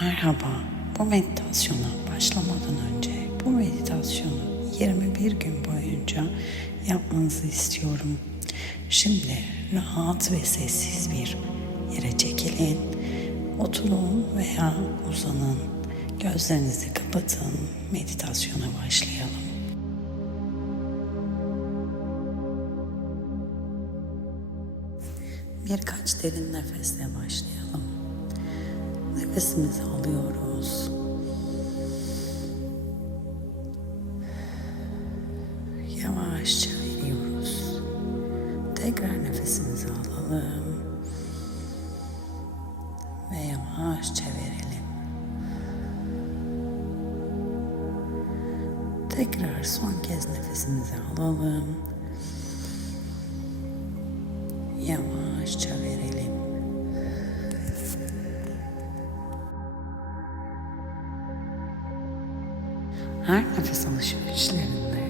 Merhaba. Bu meditasyona başlamadan önce bu meditasyonu 21 gün boyunca yapmanızı istiyorum. Şimdi rahat ve sessiz bir yere çekilin. Oturun veya uzanın. Gözlerinizi kapatın. Meditasyona başlayalım. Birkaç derin nefesle başlayalım. Nefesimizi alıyoruz. Yavaşça veriyoruz. Tekrar nefesimizi alalım. Ve yavaşça verelim. Tekrar son kez nefesimizi alalım. Yavaşça verelim. Her nefes alışverişlerinde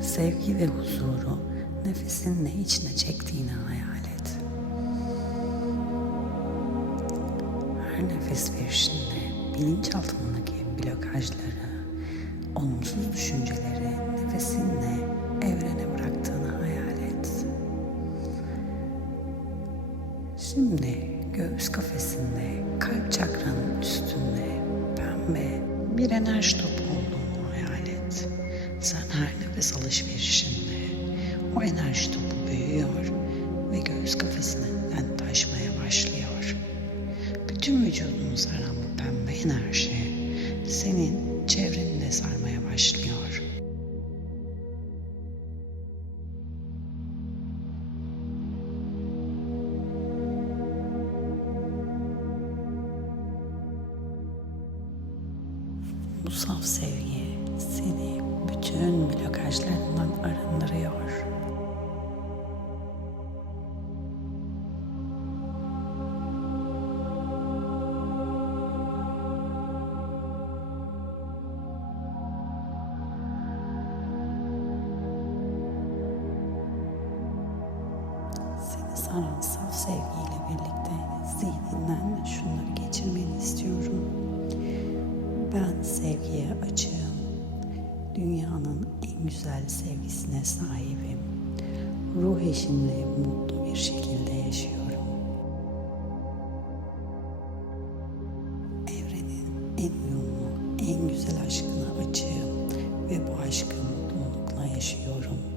sevgi ve huzuru nefesinle içine çektiğini hayal et. Her nefes verişinde bilinçaltındaki blokajları, olumsuz düşünceleri nefesinle evrene bıraktığını hayal et. Şimdi göğüs kafesinde, kalp çakranın üstünde pembe bir enerji topu alışverişinde o enerji topu büyüyor ve göğüs kafesinden taşmaya başlıyor. Bütün vücudunu saran bu pembe enerji senin çevreni de sarmaya başlıyor. Bu saf sevgi seni bütün blokajlarından arındırıyor. Seni saran saf sevgiyle birlikte zihninden şunları geçirmeni istiyorum. Ben sevgiye açığım. Dünyanın en güzel sevgisine sahibim. Ruh eşimle mutlu bir şekilde yaşıyorum. Evrenin en uyumlu, en güzel aşkına açığım ve bu aşkı mutlulukla yaşıyorum.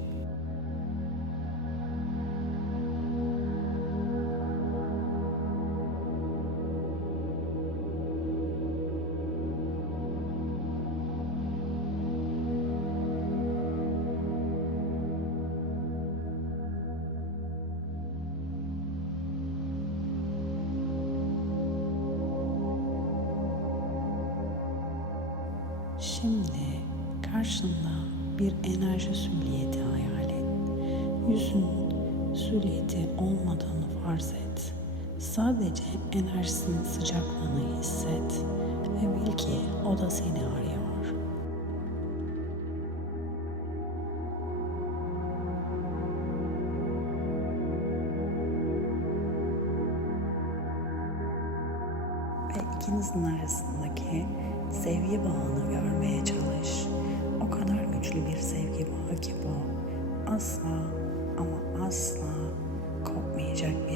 Şimdi karşında bir enerji süliyeti hayal et. Yüzün süliyeti olmadığını farz et. Sadece enerjisinin sıcaklığını hisset ve bil ki o da seni arıyor. ve ikinizin arasındaki sevgi bağını görmeye çalış. O kadar güçlü bir sevgi bağı ki bu. Asla ama asla kopmayacak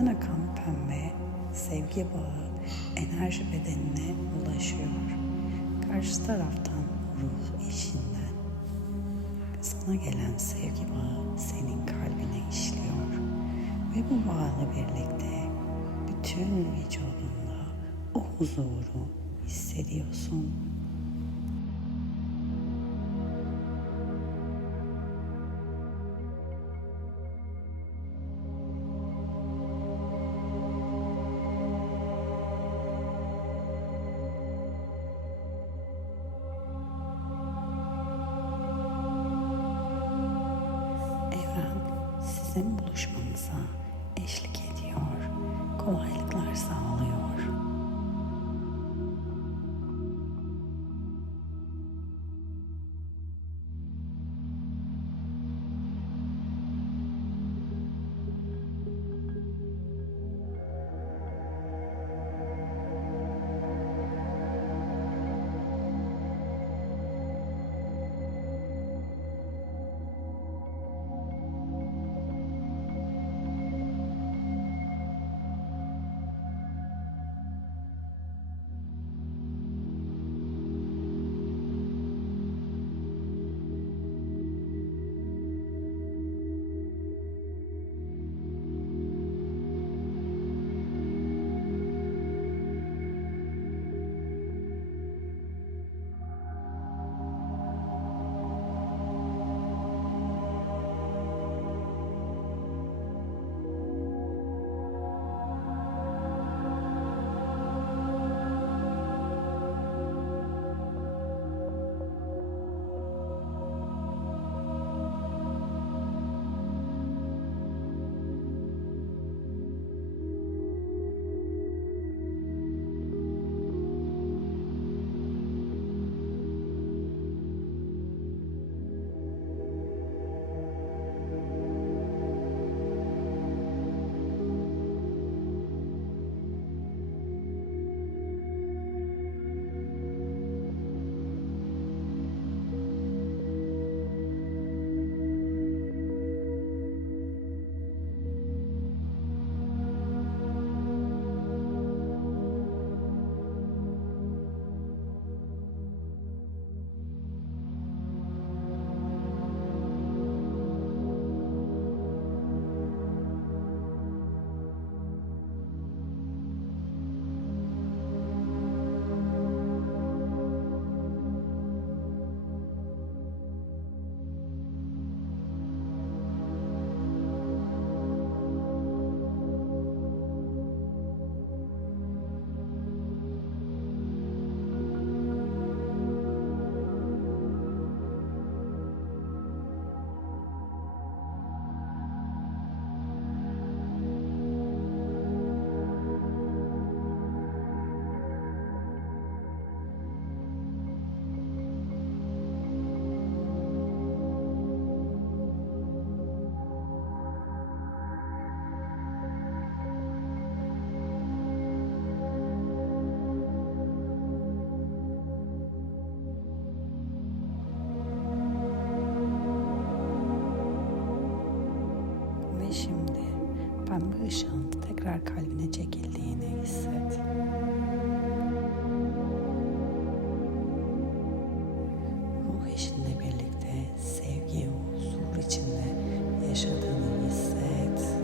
kalbinden akan pembe sevgi bağı enerji bedenine ulaşıyor. Karşı taraftan ruh eşinden sana gelen sevgi bağı senin kalbine işliyor. Ve bu bağla birlikte bütün vücudunda o huzuru hissediyorsun. Sizin buluşmanıza eşlik ediyor, kolaylıklar tekrar kalbine çekildiğini hisset. Ruh eşinle birlikte sevgi huzur içinde yaşadığını hisset.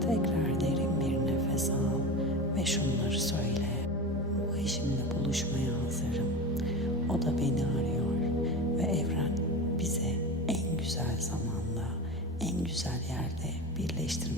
Tekrar derin bir nefes al ve şunları söyle. Bu eşimle buluşmaya hazırım. O da beni arıyor ve evren bize en güzel zamanda, en güzel yerde birleştirmek.